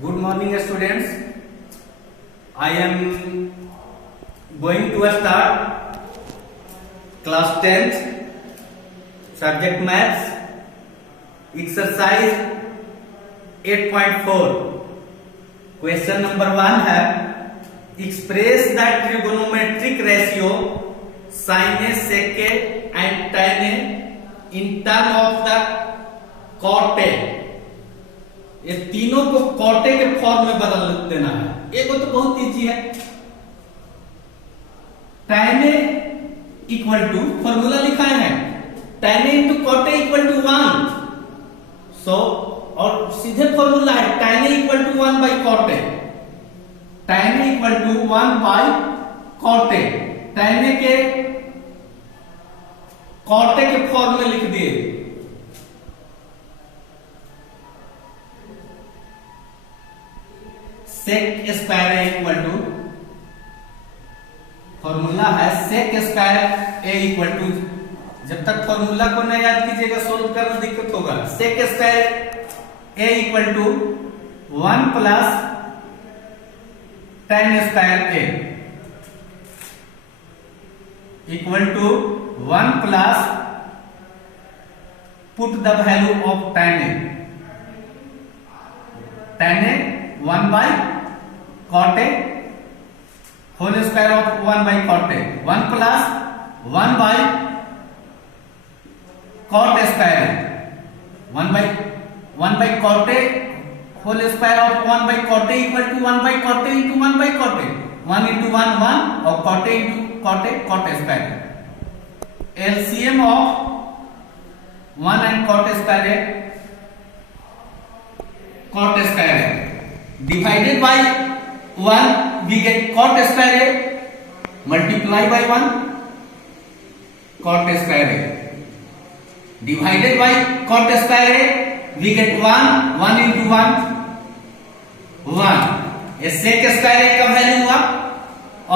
Good morning, students. I am going to start class 10th subject maths exercise 8.4. Question number 1 है express the trigonometric ratio sin A, sec A and tan A in term of the cot A. ये तीनों को कॉटे के form में बदल देना है। एक तो बहुत इजी है, tan A equal to formula लिखा है tan A into cot A equal to 1। So और सीधे फॉर्मूला है tan A equal to 1 by cot A, tan A equal to 1 by cot A। tan A के cot A के form में लिख दिए, sec square A equal to formula है sec square A equal to, जब तक formula को नहीं याद कीजिएगा सोल्व करना दिक्कत होगा। Sec square A equal to 1 plus tan square A equal to 1 plus put the value of tan A 1 by cot A whole square of 1 by cot A, 1 plus 1 by cot square, 1 by cot A whole square of 1 by cot A equal to 1 by cot A into 1 by cot A, 1 into 1 1 और cot A into cot square. LCM of 1 and cot square है cot square है, divided by 1 we get cot square A, multiply by 1 cot square A, divided by cot square A we get 1 into 1 ये sec square A का value हुआ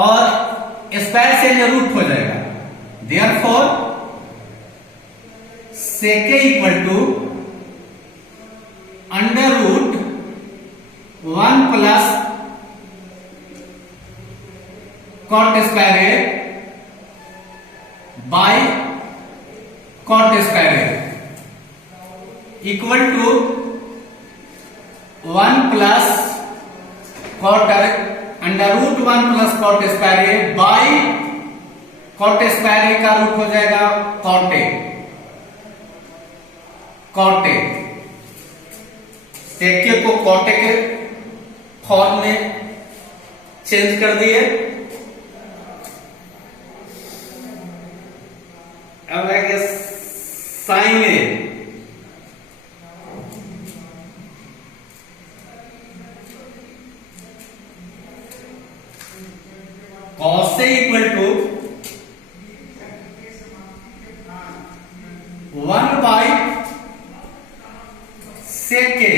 और square से root हो जाएगा, therefore sec A equal to under root 1 plus cot square A by cot square A equal to 1 plus cot under root 1 plus cot square A by cot square A का root हो जाएगा cot A सेके को cot A के form में change कर दिए। अब है कि sine A cos A equal to 1 by sec A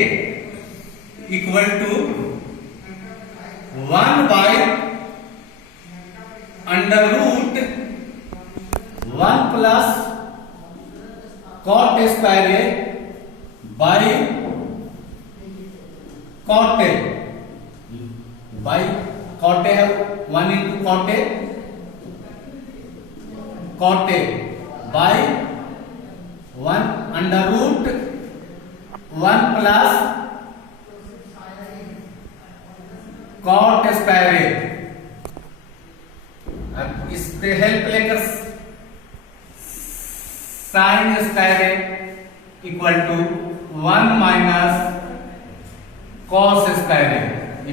equal to 1 by under root 1 plus cot square A by cot A है 1 into cot A by 1 under root 1 plus cot square A. अब इस पे help लेकर sine square A equal to 1 minus cos square A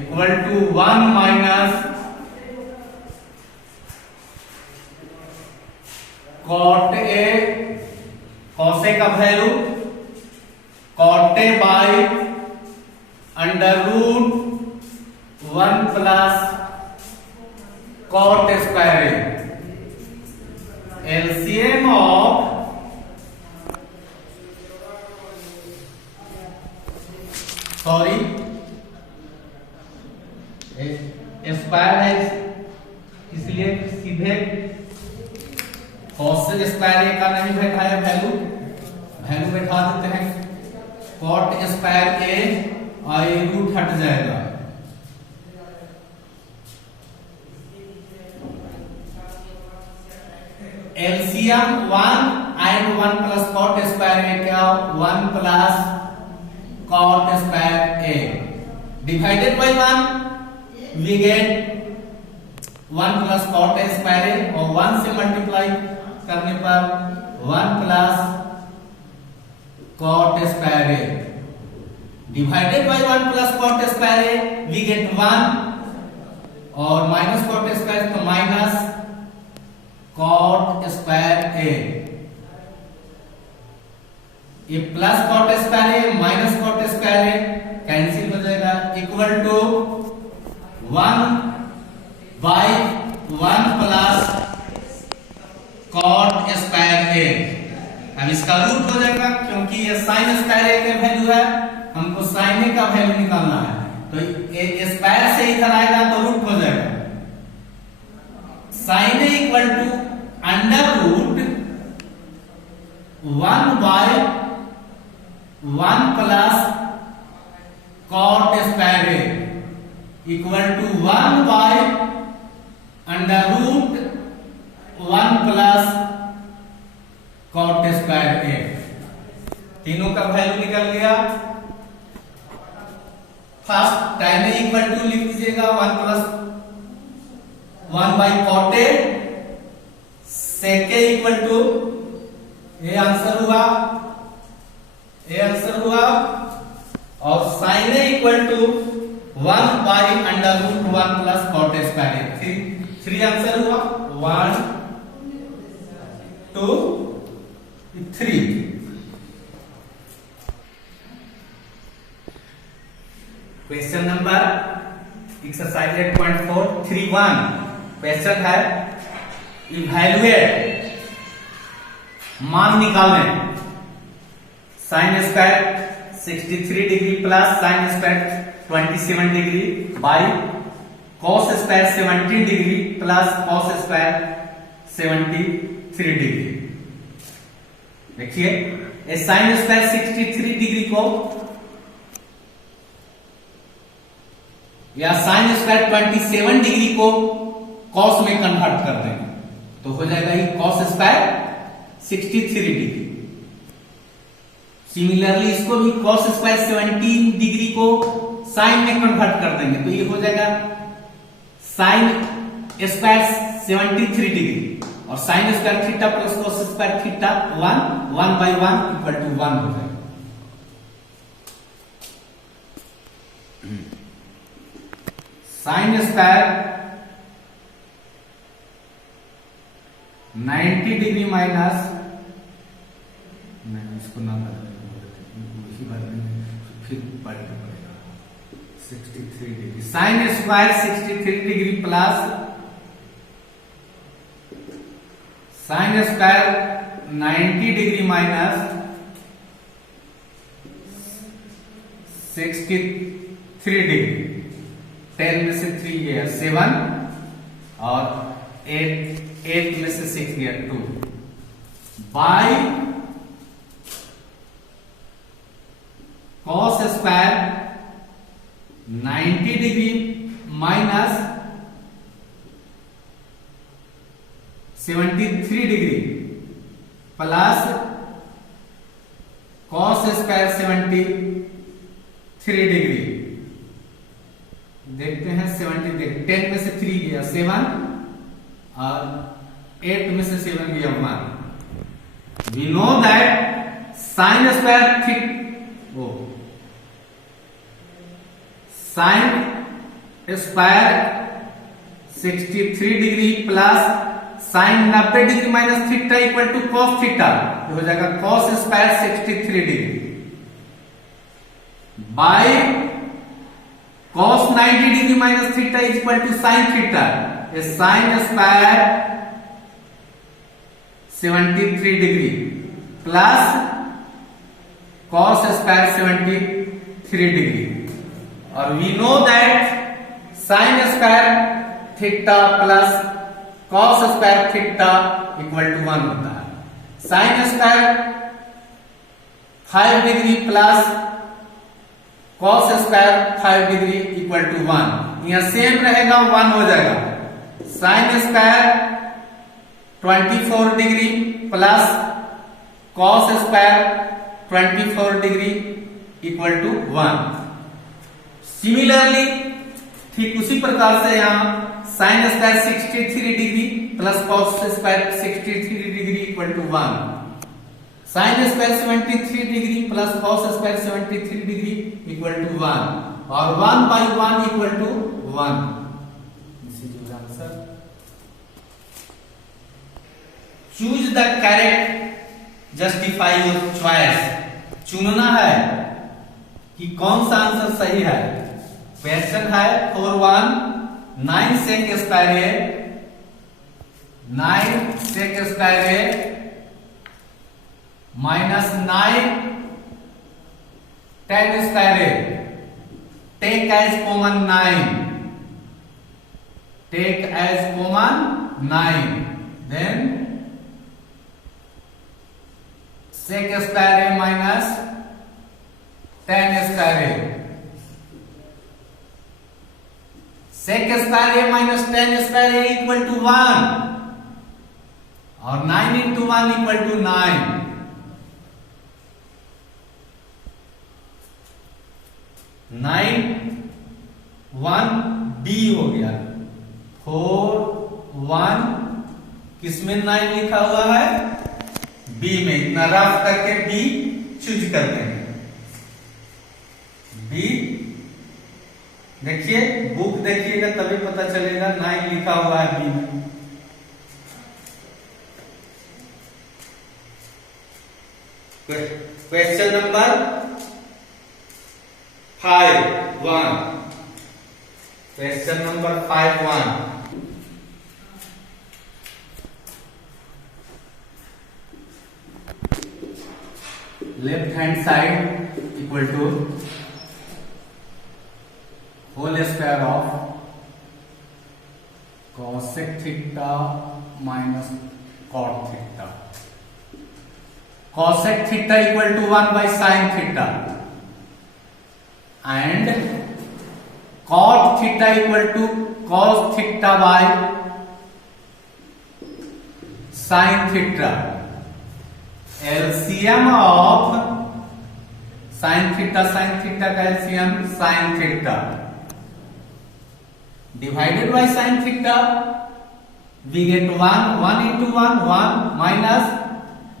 equal to 1 minus cot A, cos A का value cot A by under root 1 plus cot square A, LCM of square है इसलिए सीधे cos square A का नहीं बैठाया value बैठा देते हैं। कॉट स्क्वायर ए और ये रूट हट जाएगा। LCM 1 and 1 plus cot square A क्या 1 plus cot square A divided by 1 we get 1 plus cot square A और 1 से मल्टीप्लाई करने पर 1 plus cot square A divided by 1 plus cot square A we get 1 और minus cot square तो minus cot square A, ये plus cot square A minus cot square A cancel हो जाएगा equal to 1 by 1 plus cot square A. अब इसका root हो जाएगा क्योंकि ये साइन स्क्वायर ए का वैल्यू है, हमको साइन ए का वैल्यू निकालना है, तो स्क्वायर से इधर आएगा तो रूट हो जाएगा। Sine A equal to under root 1 by 1 plus cot square A equal to 1 by under root 1 plus cot square A. तीनों का वैल्यू निकल गया। First tan A equal to लिख दीजिएगा 1 plus 1 by cot A, sec A equal to ये answer हुआ और sin A equal to 1 by under root 1 plus cot square A. 3 answer हुआ 1 2 3। क्वेश्चन नंबर एक्सरसाइज 8.4 क्वेश्चन है evaluate मान निकालें sign square 63 degree plus sine square 27 degree by cos square 70 degree plus cos square 73 degree. देखिए sign square 63 degree को या sine square 27 degree को cos में convert कर देंगे तो हो जाएगा ये कॉस स्क्वायर 63 डिग्री। सिमिलरली इसको भी कॉस स्क्वायर 17 डिग्री को साइन में कन्वर्ट कर देंगे तो ये हो जाएगा साइन स्क्वायर 73 डिग्री और sine square theta plus cos square theta 1 by 1 equal to 1 हो जाएगा। साइन स्क्वायर 90 डिग्री माइनस इसको ना इसी बात में फिर पढ़ना पड़ेगा 63 degree sine square 63 degree plus sine square 90 degree minus 63 degree 10 में से 3 गया 7 और 8 में से 6 गया 2 by cos square 90 degree minus 73 degree plus cos square 73 degree. देखते हैं 70 डिग्री 10 में से 3 गया 7 और 8 में से 7 गया 1। We know that sine square sine square 63 degree plus sine 90 degree minus theta equal to cos theta हो जाएगा cos square 63 degree by cos 90 degree minus theta equal to sine theta sine square 73 degree plus cos square 73 degree और we know that sine square theta plus cos square theta equal to 1 होता है। Sine square 5 degree plus cos square 5 degree equal to 1, यहाँ same रहेगा 1 हो जाएगा। sin square 24 degree plus cos square 24 degree equal to 1। Similarly ठीक उसी प्रकार से यहाँ sin square 63 degree plus cos square 63 degree equal to 1, sin square 73 degree plus cos square 73 degree equal to 1 और 1 by 1 equal to 1। This is your answer. Choose the correct justify your choice. चुनना है कि कौन सा answer सही है। Question है 4(1) 9 sec square है 9 sec स्क्वायर है माइनस 9 tan स्क्वायर है। Take as common 9, take as common 9, then sec square है माइनस tan स्क्वायर है। sec स्क्वायर है माइनस tan स्क्वायर है इक्वल टू 1 और 9 इंटू 1 इक्वल टू 9। 9 1 b हो गया। 4 1 किसमें 9 लिखा हुआ है? b में। इतना रफ करके b चूज करते हैं। b देखिए, बुक देखिएगा तभी पता चलेगा 9 लिखा हुआ है b में। Question number 5(1). Question number 5(1). Left hand side equal to whole square of cosec theta minus cot theta. cosec theta equal to 1 by sin theta and cot theta equal to cos theta by sin theta। LCM of sin theta का LCM sin theta divided by sin theta, we get 1 into 1 minus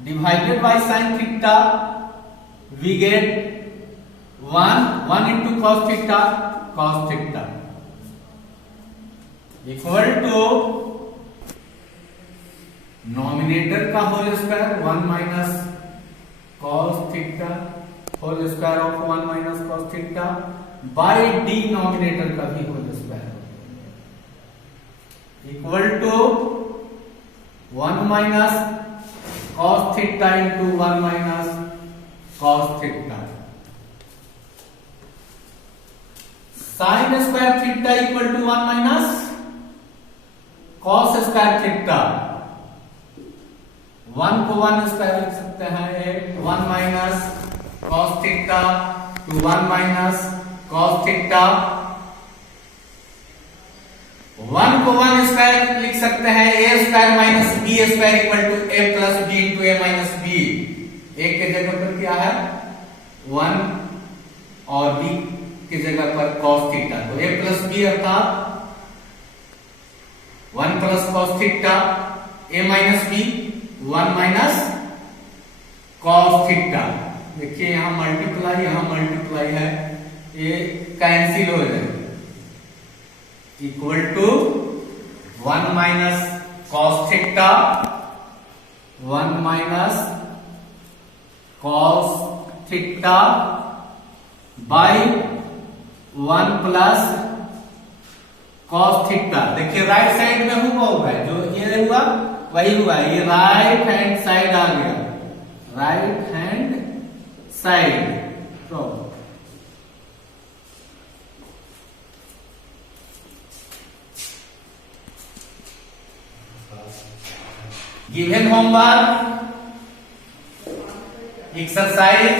divided by sin theta, we get 1 into cos theta equal to nominator का whole square 1 minus cos theta whole square of 1 minus cos theta by denominator का भी whole square equal to 1 minus cos theta into 1 minus cos theta. sin square theta equal to 1 minus cos square theta. 1 को 1 square लिख सकते हैं 1 minus cos theta to 1 minus cos theta. 1 को 1 square लिख सकते हैं a square minus b square equal to a plus b into a minus b। a के जगह पर क्या है 1 और b की जगह पर cos थीटा, तो a प्लस b अर्थात 1 plus cos theta a minus b 1 minus cos theta. देखिए यहां मल्टीप्लाई है, ये कैंसिल हो जाएगा equal to 1 minus cos theta 1 minus cos theta by 1 plus cos theta. देखिए राइट साइड में हुआ है, जो ये हुआ वही हुआ, ये राइट हैंड साइड आ गया, राइट हैंड साइड। तो गिवन होमवर्क एक्सरसाइज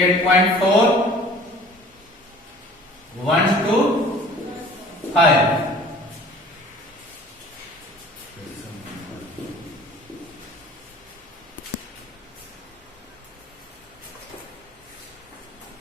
8.4 1 to 5